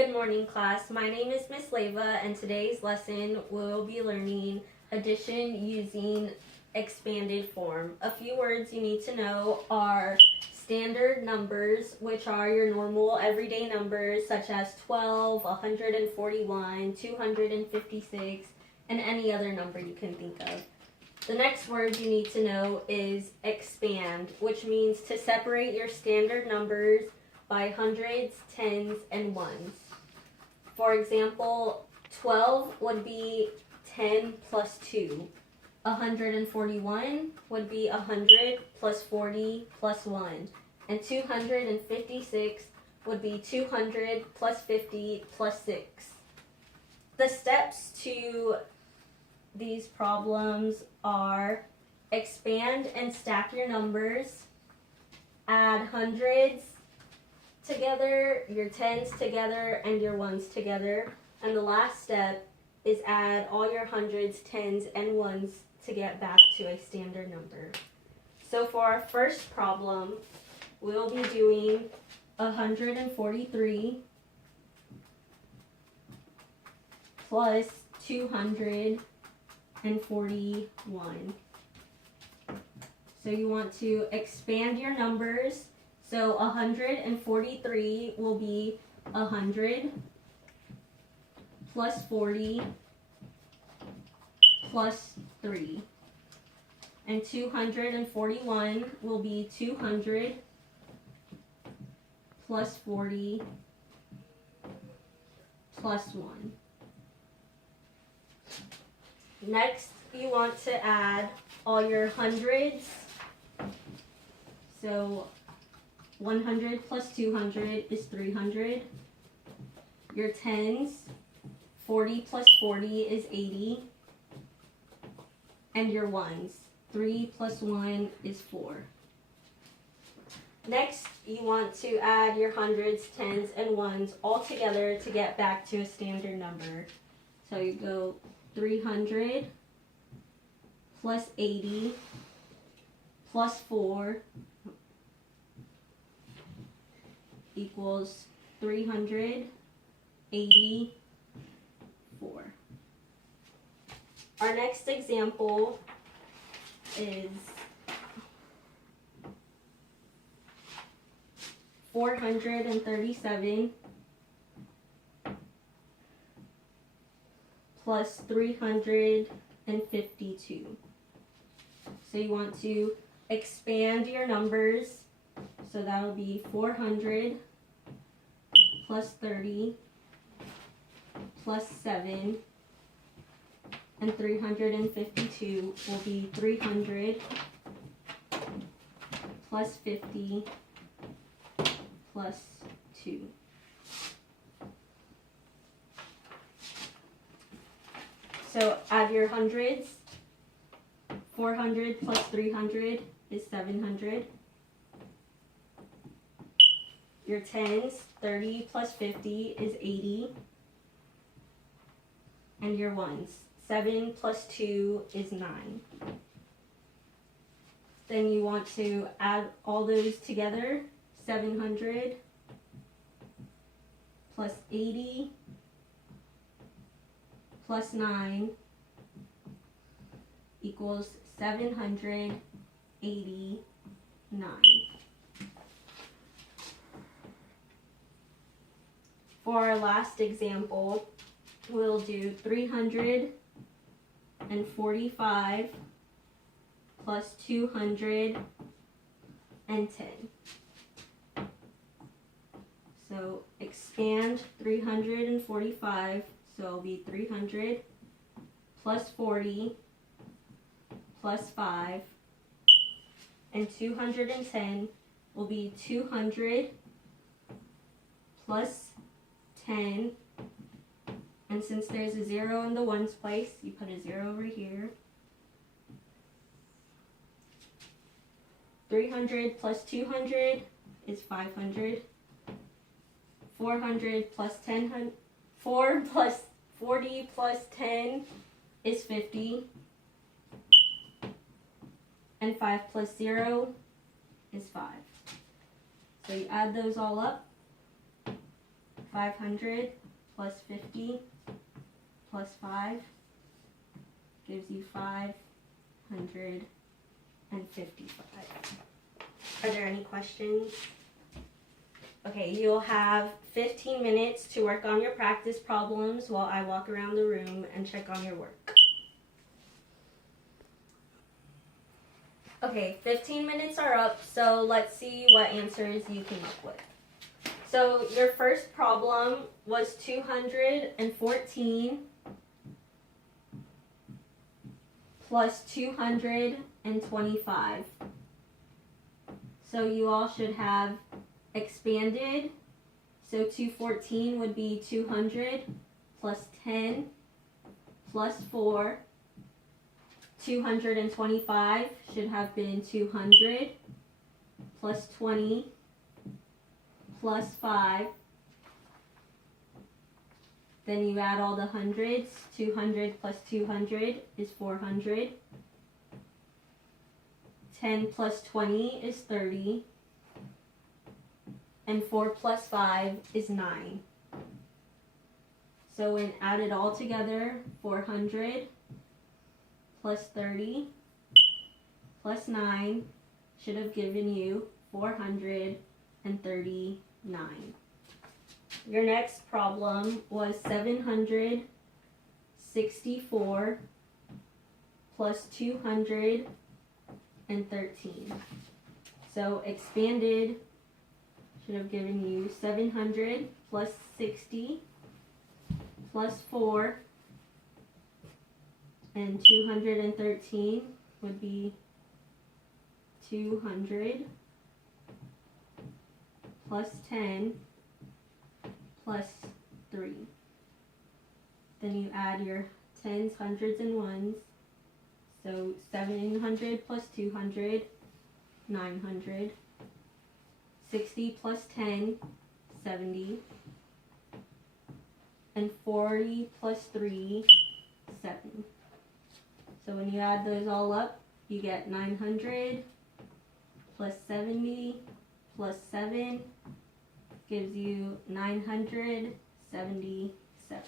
Good morning, class. My name is Miss Leva, and today's lesson we'll be learning addition using expanded form. A few words you need to know are standard numbers, which are your normal everyday numbers such as 12, 141, 256, and any other number you can think of. The next word you need to know is expand, which means to separate your standard numbers by hundreds, tens, and ones. For example, 12 would be 10 plus 2. 141 would be 100 plus 40 plus 1. And 256 would be 200 plus 50 plus 6. The steps to these problems are expand and stack your numbers, add hundreds together, your tens together, and your ones together. And the last step is add all your hundreds, tens, and ones to get back to a standard number. So for our first problem, we'll be doing 143 plus 241. So you want to expand your numbers. So 143 will be 100 plus 40 plus 3. And 241 will be 200 plus 40 plus 1. Next, you want to add all your hundreds. So 100 plus 200 is 300. Your tens, 40 plus 40 is 80. And your ones, 3 plus 1 is 4. Next, you want to add your hundreds, tens, and ones all together to get back to a standard number. So you go 300 plus 80 plus 4 equals 384. Our next example is 437 plus 352. So you want to expand your numbers. So that will be 400 plus 30 plus 7, and 352 will be 300 plus 50 plus 2. So add your hundreds. 400 plus 300 is 700. Your tens, 30 plus 50 is 80. And your ones, 7 plus 2 is 9. Then you want to add all those together. 700 plus 80 plus 9 equals 789. For our last example, we'll do 345 plus 210. So expand 345, so it'll be 300 plus 40 plus 5, and 210 will be 200 plus 10, and since there's a 0 in the ones place, you put a 0 over here. 300 plus 200 is 500. 400 plus 10, 4 plus 40 plus 10 is 50. And 5 plus 0 is 5. So you add those all up. 500 plus 50 plus 5 gives you 555. Are there any questions? Okay, you'll have 15 minutes to work on your practice problems while I walk around the room and check on your work. Okay, 15 minutes are up, so let's see what answers you came up with. So your first problem was 214 plus 225. So you all should have expanded. So 214 would be 200 plus 10 plus 4. 225 should have been 200 plus 20 plus 5. Then you add all the hundreds. 200 plus 200 is 400. 10 plus 20 is 30. And 4 plus 5 is 9. So when added all together, 400 plus 30 plus 9 should have given you 439. Your next problem was 764 plus 213. So expanded should have given you 700 plus 60 plus 4, and 213 would be 200 plus 10 plus 3. Then you add your tens, hundreds, and ones. So 700 plus 200, 900. 60 plus 10, 70. And 40 plus 3, 7. So when you add those all up, you get 900 plus 70 plus 7 gives you 977.